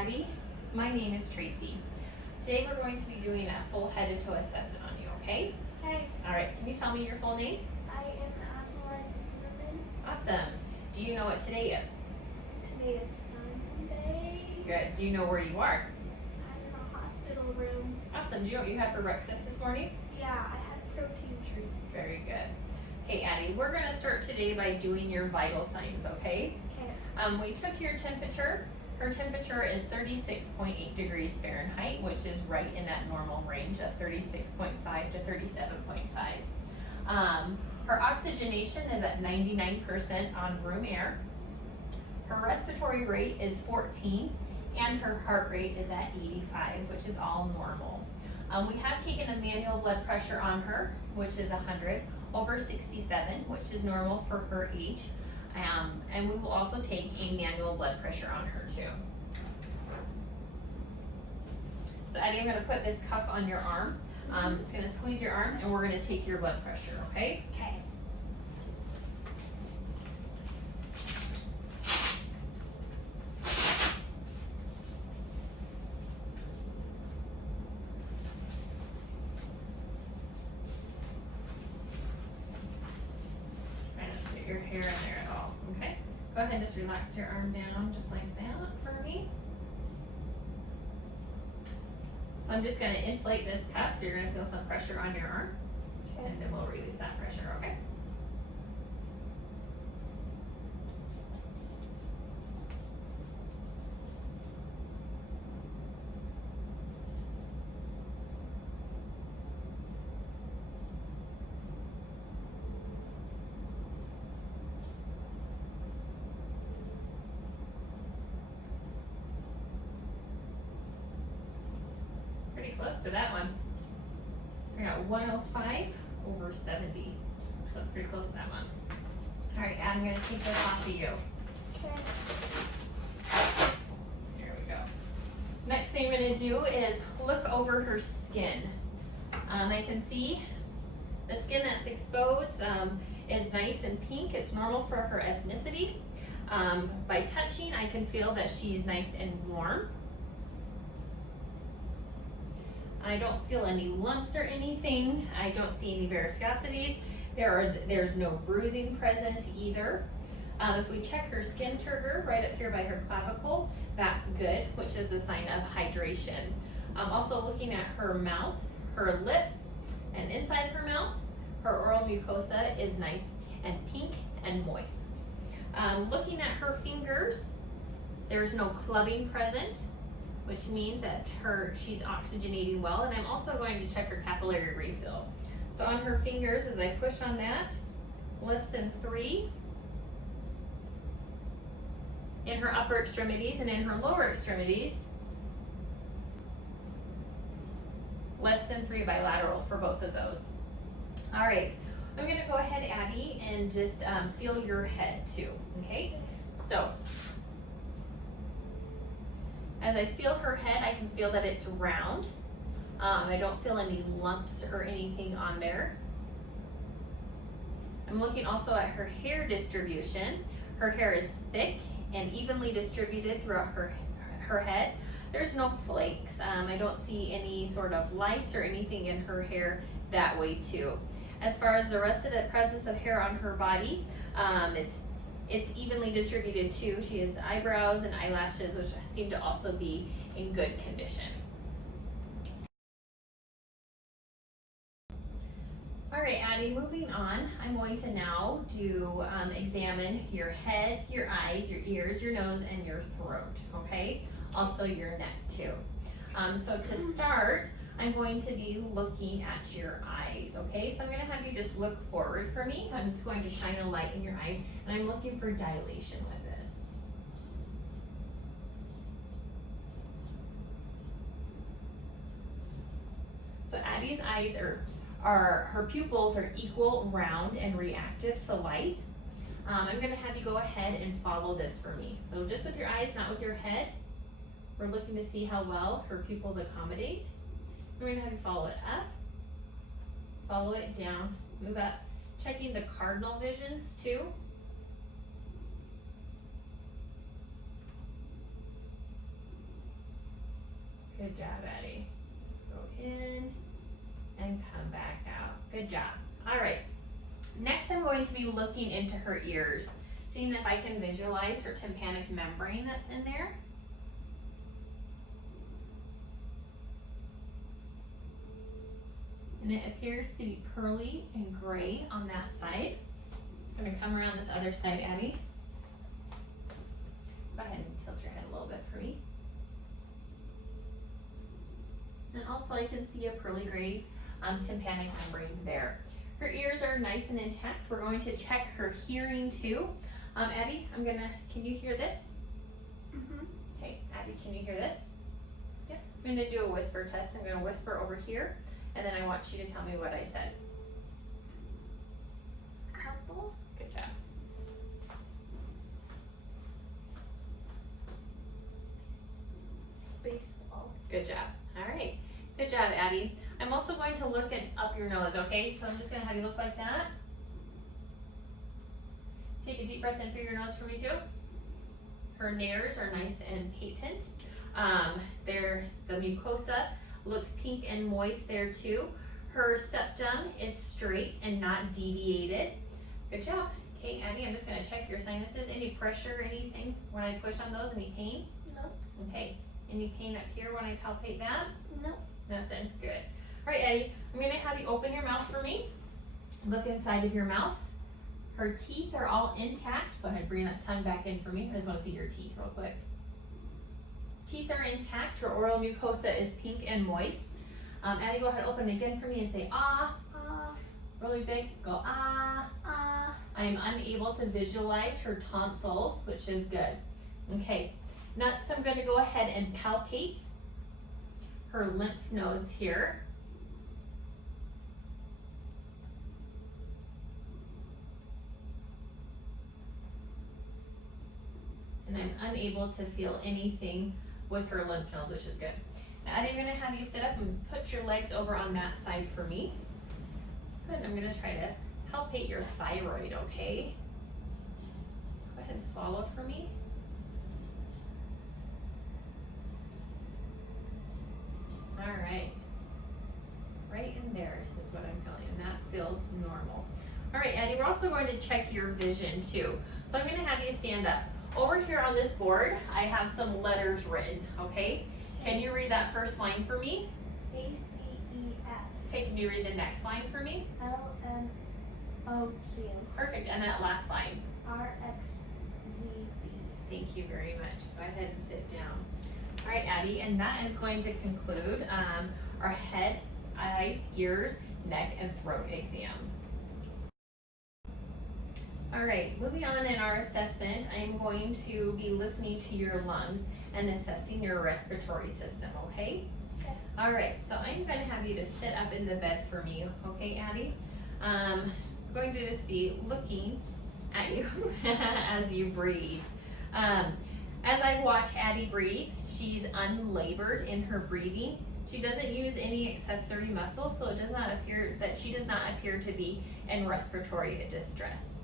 Addie. My name is Tracy. Today we're going to be doing a full head to toe assessment on you, okay? Okay. All right, can you tell me your full name? I am Adeline Zimmerman. Awesome. Do you know what today is? Today is Sunday. Good. Do you know where you are? I'm in a hospital room. Awesome. Do you know what you had for breakfast this morning? Yeah, I had a protein treat. Very good. Okay, Addie, we're going to start today by doing your vital signs, okay? Okay. We took your temperature. Her temperature is 36.8 degrees Fahrenheit, which is right in that normal range of 36.5 to 37.5. Her oxygenation is at 99% on room air. Her respiratory rate is 14, and her heart rate is at 85, which is all normal. We have taken a manual blood pressure on her, which is 100 over 67, which is normal for her age. And we will also take a manual blood pressure on her too. So Addie, I'm gonna put this cuff on your arm. It's gonna squeeze your arm and we're gonna take your blood pressure, okay? Okay. Try not to get your hair in there at all, okay? Go ahead and just relax your arm down just like that for me. So I'm just gonna inflate this cuff so you're gonna feel some pressure on your arm. Okay. And then we'll release that pressure, okay? Pretty close to that one. I got 105 over 70. So that's pretty close to that one. All right, I'm gonna take this off of you. Okay. There we go. Next thing we're gonna do is look over her skin. I can see the skin that's exposed is nice and pink. It's normal for her ethnicity. By touching, I can feel that she's nice and warm. I don't feel any lumps or anything. I don't see any varicosities. There's no bruising present either. If we check her skin turgor right up here by her clavicle, that's good, which is a sign of hydration. Also looking at her mouth, her lips, and inside her mouth, her oral mucosa is nice and pink and moist. Looking at her fingers, there's no clubbing present, which means that she's oxygenating well, and I'm also going to check her capillary refill. So on her fingers, as I push on that, less than 3. In her upper extremities and in her lower extremities, less than 3 bilateral for both of those. All right, I'm gonna go ahead, Addie, and just feel your head too, okay? So, as I feel her head, I can feel that it's round. I don't feel any lumps or anything on there. I'm looking also at her hair distribution. Her hair is thick and evenly distributed throughout her head. There's no flakes. I don't see any sort of lice or anything in her hair that way too. As far as the rest of the presence of hair on her body, it's evenly distributed too. She has eyebrows and eyelashes, which seem to also be in good condition. All right, Addie, moving on, I'm going to now examine your head, your eyes, your ears, your nose, and your throat, okay? Also your neck too. So to start, I'm going to be looking at your eyes, okay? So I'm gonna have you just look forward for me. I'm just going to shine a light in your eyes, and I'm looking for dilation with this. So Addie's eyes her pupils are equal, round, and reactive to light. I'm gonna have you go ahead and follow this for me. So just with your eyes, not with your head. We're looking to see how well her pupils accommodate. We're gonna have you follow it up, follow it down, move up, checking the cardinal visions too. Good job, Addie. Let's go in and come back out. Good job. All right. Next, I'm going to be looking into her ears, seeing if I can visualize her tympanic membrane that's in there. And it appears to be pearly and gray on that side. I'm gonna come around this other side, Addie. Go ahead and tilt your head a little bit for me. And also I can see a pearly gray tympanic membrane there. Her ears are nice and intact. We're going to check her hearing too. Addie, can you hear this? Mm-hmm. Okay, Addie, can you hear this? Yeah. I'm gonna do a whisper test. I'm gonna whisper over here, and then I want you to tell me what I said. Apple. Good job. Baseball. Good job. All right. Good job, Addie. I'm also going to look up your nose, okay? So I'm just gonna have you look like that. Take a deep breath in through your nose for me too. Her nares are nice and patent. The mucosa looks pink and moist there too. Her septum is straight and not deviated. Good job. Okay, Addie, I'm just gonna check your sinuses. Any pressure, anything when I push on those? Any pain? No. Okay. Any pain up here when I palpate that? No. Nothing. Good. All right, Addie, I'm gonna have you open your mouth for me. Look inside of your mouth. Her teeth are all intact. Go ahead, bring that tongue back in for me. I just wanna see your teeth real quick. Teeth are intact. Her oral mucosa is pink and moist. Addie, go ahead, open it again for me and say ah. Really big. Go ah. I am unable to visualize her tonsils, which is good. Okay, next I'm gonna go ahead and palpate her lymph nodes here. And I'm unable to feel anything with her lymph nodes, which is good. Now, I'm gonna have you sit up and put your legs over on that side for me. Good, I'm gonna try to palpate your thyroid, okay? Go ahead and swallow for me. All right. Right in there is what I'm feeling, and that feels normal. All right, Addie, we're also going to check your vision too. So I'm gonna have you stand up. Over here on this board, I have some letters written, okay? Can you read that first line for me? ACEF. Okay, can you read the next line for me? LMOQ. Perfect, and that last line. RXZB. Thank you very much. Go ahead and sit down. All right, Addie, and that is going to conclude our head, eyes, ears, neck, and throat exam. All right, moving on in our assessment, I'm going to be listening to your lungs and assessing your respiratory system, okay? Okay. All right, so I'm gonna have you to sit up in the bed for me, okay, Addie? I'm going to just be looking at you as you breathe. As I watch Addie breathe, she's unlabored in her breathing. She doesn't use any accessory muscles, so it does not appear that she does not appear to be in respiratory distress.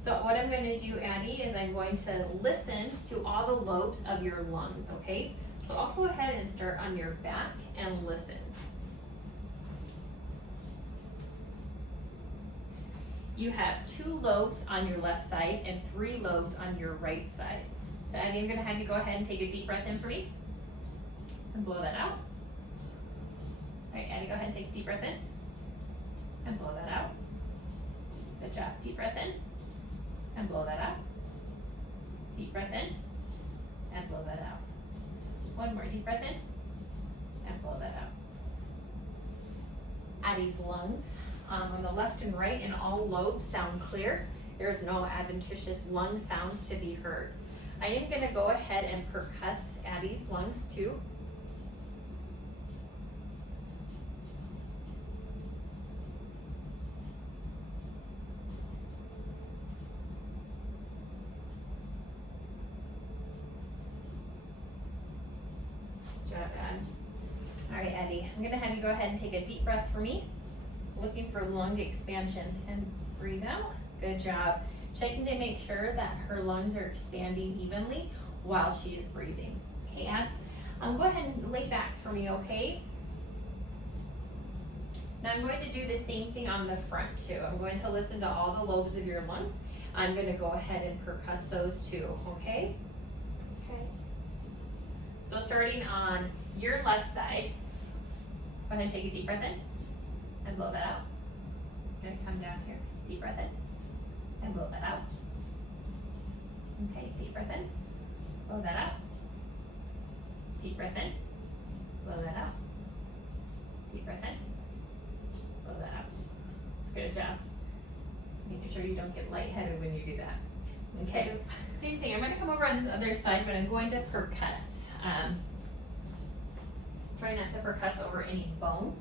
So what I'm going to do, Addie, is I'm going to listen to all the lobes of your lungs, okay? So I'll go ahead and start on your back and listen. You have 2 lobes on your left side and 3 lobes on your right side. So Addie, I'm going to have you go ahead and take a deep breath in for me and blow that out. All right, Addie, go ahead and take a deep breath in and blow that out. Good job. Deep breath in and blow that out. Deep breath in and blow that out. One more deep breath in and blow that out. Addie's lungs on the left and right and all lobes sound clear. There is no adventitious lung sounds to be heard. I am going to go ahead and percuss Addie's lungs too. Good job, Add. All right, Addie, I'm going to have you go ahead and take a deep breath for me, looking for lung expansion, and breathe out. Good job. Checking to make sure that her lungs are expanding evenly while she is breathing. Okay, Add. Go ahead and lay back for me, okay? Now I'm going to do the same thing on the front too. I'm going to listen to all the lobes of your lungs. I'm going to go ahead and percuss those too, okay? Okay. So starting on your left side, go ahead and take a deep breath in and blow that out. Gonna come down here, deep breath in and blow that out. Okay, deep breath in, blow that out. Deep breath in, blow that out. Deep breath in, blow that out. Good job. Making sure you don't get lightheaded when you do that. Okay, same thing. I'm going to come over on this other side, but I'm going to percuss. Try not to percuss over any bone.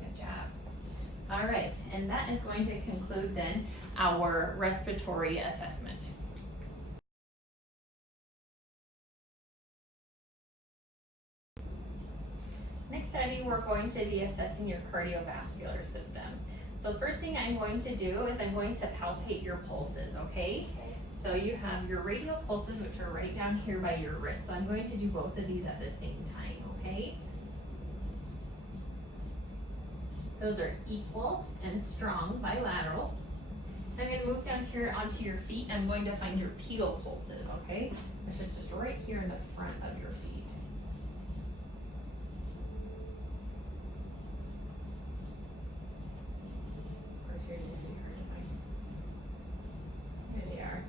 Good job. All right, and that is going to conclude then our respiratory assessment. Next study, we're going to be assessing your cardiovascular system. So first thing I'm going to do is I'm going to palpate your pulses, okay? Okay. So you have your radial pulses, which are right down here by your wrist. So I'm going to do both of these at the same time, okay? Those are equal and strong, bilateral. I'm going to move down here onto your feet, and I'm going to find your pedal pulses, okay? Which is just right here in the front of your feet. Here they are.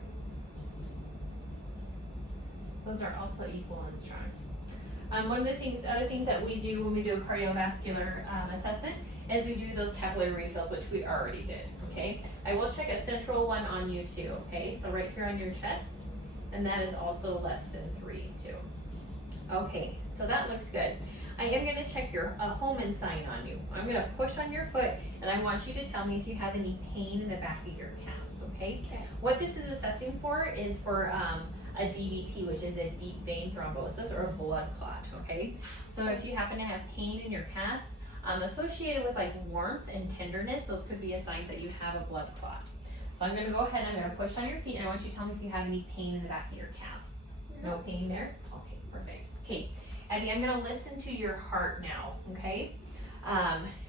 Those are also equal and strong. One of the other things that we do when we do a cardiovascular assessment is we do those capillary refills, which we already did, okay? I will check a central one on you too, okay? So right here on your chest, and that is also less than 3 too. Okay, so that looks good. I am going to check your Hohmann sign on you. I'm going to push on your foot, and I want you to tell me if you have any pain in the back of your calves, okay? Okay. What this is assessing for is for a DVT, which is a deep vein thrombosis or a blood clot, okay? So if you happen to have pain in your calves, associated with like warmth and tenderness, those could be a signs that you have a blood clot. So I'm going to go ahead and I'm going to push on your feet, and I want you to tell me if you have any pain in the back of your calves. No pain there? Okay, perfect. Okay. Abby, I'm going to listen to your heart now, okay?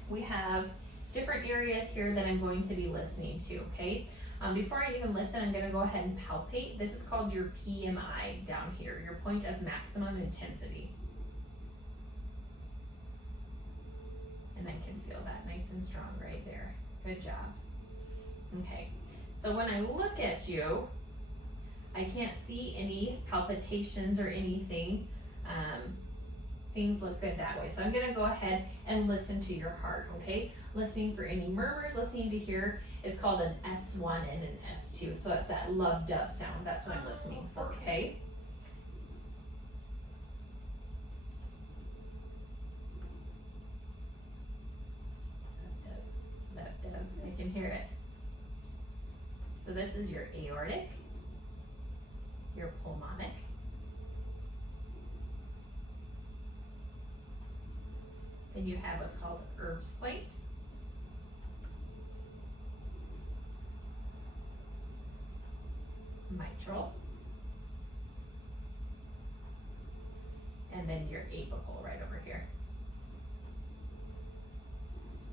We have different areas here that I'm going to be listening to, okay? Before I even listen, I'm going to go ahead and palpate. This is called your PMI down here, your point of maximum intensity. And I can feel that nice and strong right there. Good job. Okay, so when I look at you, I can't see any palpitations or anything. Things look good that way. So I'm gonna go ahead and listen to your heart, okay? Listening for any murmurs, listening to hear, it's called an S1 and an S2. So that's that lub-dub sound. That's what I'm listening for, okay? Lub-dub, I can hear it. So this is your aortic, your pulmonic, then you have what's called Erb's plate, mitral, and then your apical right over here.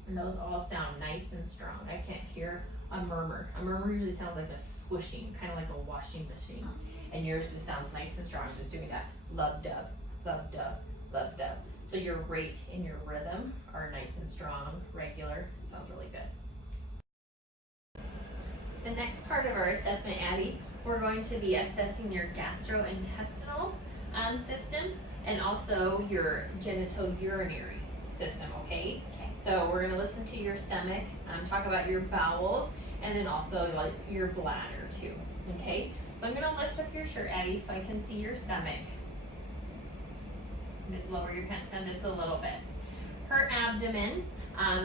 And those all sound nice and strong. I can't hear a murmur. A murmur usually sounds like a swooshing, kind of like a washing machine. And yours just sounds nice and strong, just doing that lub-dub, lub-dub, lub-dub. So your rate and your rhythm are nice and strong, regular. Sounds really good. The next part of our assessment, Addie, we're going to be assessing your gastrointestinal system and also your genitourinary system, okay? Okay. So we're gonna listen to your stomach, talk about your bowels, and then also like your bladder too, okay? So I'm gonna lift up your shirt, Addie, so I can see your stomach. Just lower your pants down just a little bit. Her abdomen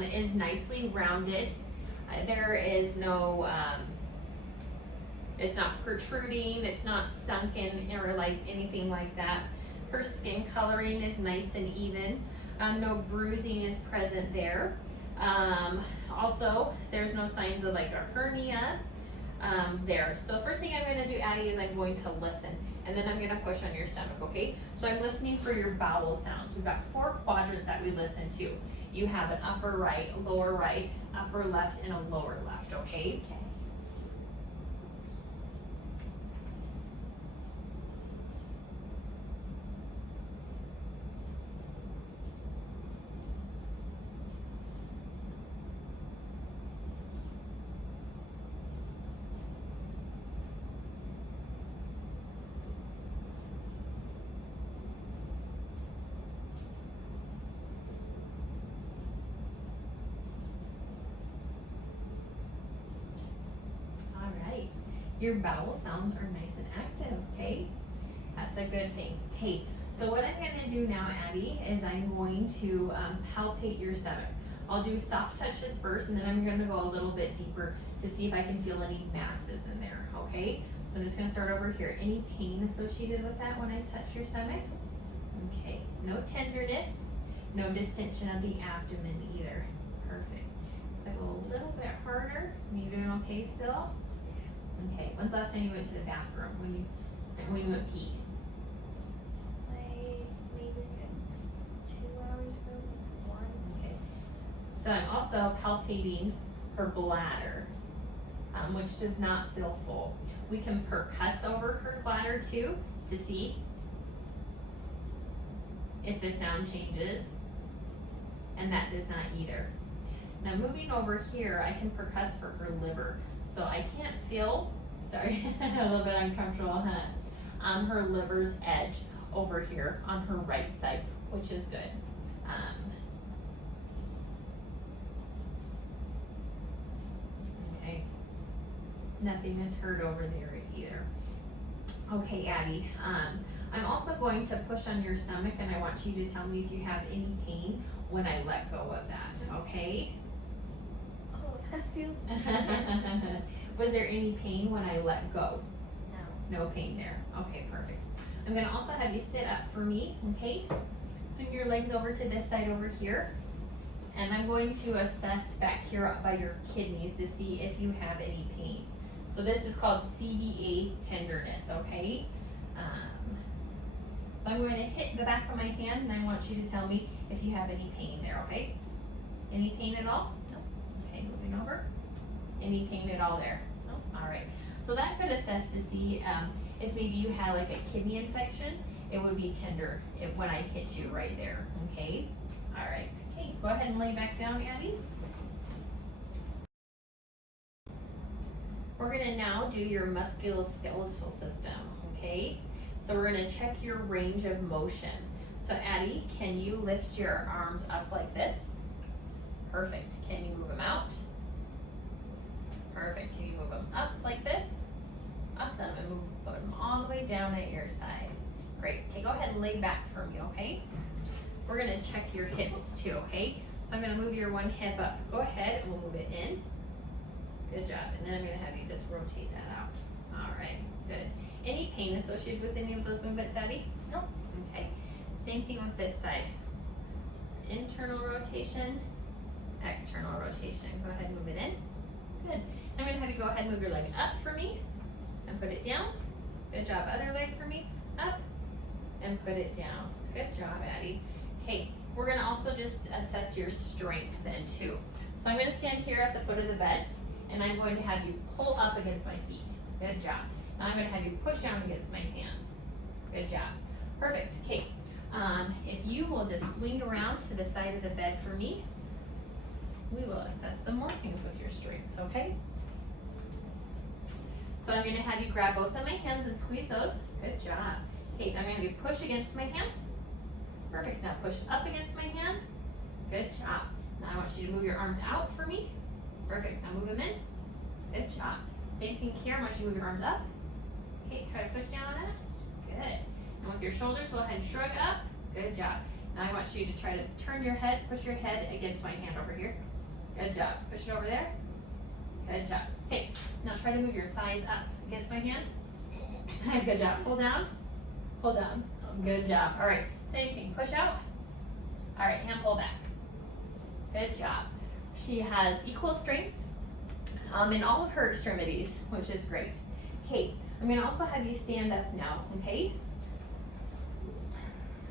is nicely rounded. There is no, it's not protruding, it's not sunken or like anything like that. Her skin coloring is nice and even. No bruising is present there. Also, there's no signs of like a hernia there. So first thing I'm gonna do, Addie, is I'm going to listen, and then I'm gonna push on your stomach, okay? So I'm listening for your bowel sounds. We've got 4 quadrants that we listen to. You have an upper right, lower right, upper left, and a lower left, okay? Okay. All right. Your bowel sounds are nice and active, okay? That's a good thing. Okay, so what I'm gonna do now, Addie, is I'm going to palpate your stomach. I'll do soft touches first, and then I'm gonna go a little bit deeper to see if I can feel any masses in there, okay? So I'm just gonna start over here. Any pain associated with that when I touch your stomach? Okay, no tenderness, no distension of the abdomen either. Perfect. If I go a little bit harder, are you doing okay still? Okay, when's the last time you went to the bathroom? When you went pee? Like maybe like 2 hours ago, like 1. Okay. So I'm also palpating her bladder, which does not feel full. We can percuss over her bladder too to see if the sound changes, and that does not either. Now moving over here, I can percuss for her liver. So I can't feel, sorry, a little bit uncomfortable, huh? Her liver's edge over here on her right side, which is good. Okay, nothing is hurt over there either. Okay, Addie, I'm also going to push on your stomach, and I want you to tell me if you have any pain when I let go of that, okay? Oh, that feels good. Was there any pain when I let go? No. No pain there. Okay, perfect. I'm gonna also have you sit up for me, okay? Swing your legs over to this side over here. And I'm going to assess back here by your kidneys to see if you have any pain. So this is called CVA tenderness, okay? So I'm going to hit the back of my hand, and I want you to tell me if you have any pain there, okay? Any pain at all? No. Okay, moving over. Any pain at all there? No. All right. So that could assess to see if maybe you had like a kidney infection. It would be tender when I hit you right there, okay? All right. Okay, go ahead and lay back down, Addie. We're gonna now do your musculoskeletal system, okay? So we're gonna check your range of motion. So Addie, can you lift your arms up like this? Perfect. Can you move them out? Perfect. Can you move them up like this? Awesome. And put them all the way down at your side. Great. Okay, go ahead and lay back for me, okay? We're gonna check your hips too, okay? So I'm gonna move your one hip up. Go ahead and we'll move it in. Good job. And then I'm gonna have you just rotate that out. All right, good. Any pain associated with any of those movements, Addie? Nope. Okay. Same thing with this side. Internal rotation, external rotation. Go ahead and move it in. Good. I'm gonna have you go ahead and move your leg up for me and put it down. Good job. Other leg for me. Up and put it down. Good job, Addie. Okay, we're gonna also just assess your strength then too. So I'm gonna stand here at the foot of the bed, and I'm going to have you pull up against my feet. Good job. Now I'm gonna have you push down against my hands. Good job. Perfect. Okay. If you will just swing around to the side of the bed for me, we will assess some more things with your strength, okay? So I'm gonna have you grab both of my hands and squeeze those. Good job. Okay, I'm gonna have you push against my hand. Perfect. Now push up against my hand. Good job. Now I want you to move your arms out for me. Perfect. Now move them in. Good job. Same thing here. I want you to move your arms up. Okay, try to push down on it. Good. And with your shoulders, go ahead and shrug up. Good job. Now I want you to try to turn your head, push your head against my hand over here. Good job. Push it over there. Good job. Okay, now try to move your thighs up against my hand. Good job. Pull down. Pull down. Good job. All right, same thing. Push out. All right, hand pull back. Good job. She has equal strength in all of her extremities, which is great. Okay, I'm gonna also have you stand up now, okay?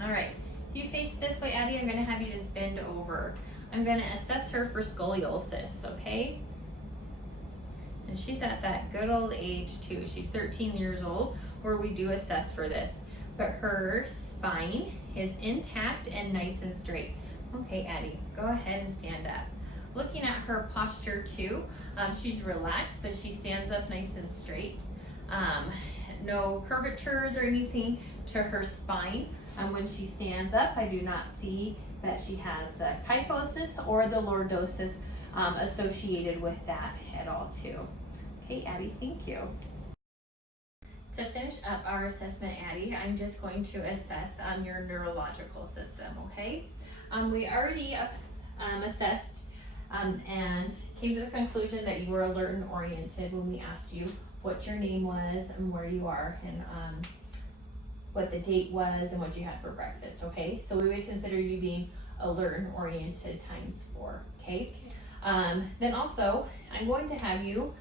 All right, if you face this way, Addie, I'm gonna have you just bend over. I'm gonna assess her for scoliosis, okay? And she's at that good old age too. She's 13 years old where we do assess for this. But her spine is intact and nice and straight. Okay, Addie, go ahead and stand up. Looking at her posture too, she's relaxed, but she stands up nice and straight. No curvatures or anything to her spine. When she stands up, I do not see that she has the kyphosis or the lordosis associated with that at all too. Okay, Addie, thank you. To finish up our assessment, Addie, I'm just going to assess your neurological system, okay? We already assessed and came to the conclusion that you were alert and oriented when we asked you what your name was and where you are and what the date was and what you had for breakfast, okay? So we would consider you being alert and oriented times 4, okay? Then also, I'm going to have you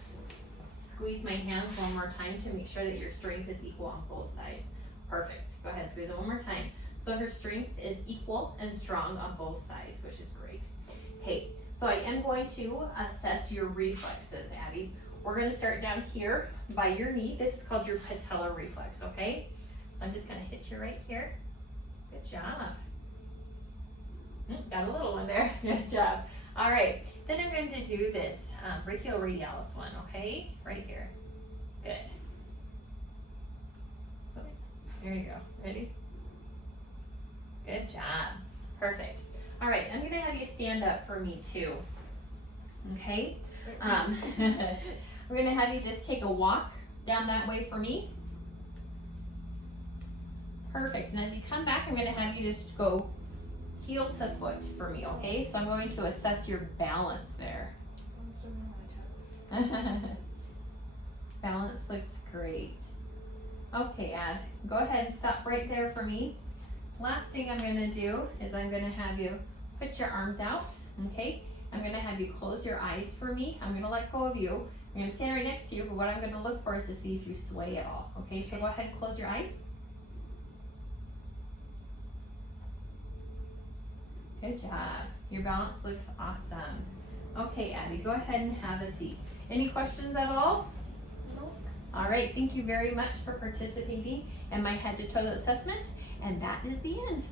squeeze my hands one more time to make sure that your strength is equal on both sides. Perfect. Go ahead, squeeze it one more time. So her strength is equal and strong on both sides, which is great. Okay, so I am going to assess your reflexes, Addie. We're going to start down here by your knee. This is called your patella reflex, okay? So I'm just going to hit you right here. Good job. Got a little one there. Good job. All right, then I'm going to do this brachioradialis one, okay? Right here. Good. Oops. There you go. Ready? Good job. Perfect. All right, I'm going to have you stand up for me too. Okay? We're going to have you just take a walk down that way for me. Perfect. And as you come back, I'm going to have you just go heel to foot for me, okay? So I'm going to assess your balance there. Balance looks great. Okay, Ad, go ahead and stop right there for me. Last thing I'm going to do is I'm going to have you put your arms out, okay? I'm going to have you close your eyes for me. I'm going to let go of you. I'm going to stand right next to you, but what I'm going to look for is to see if you sway at all, okay? So go ahead and close your eyes. Good job. Your balance looks awesome. Okay, Abby, go ahead and have a seat. Any questions at all? Nope. All right, thank you very much for participating in my head to toe assessment, and that is the end.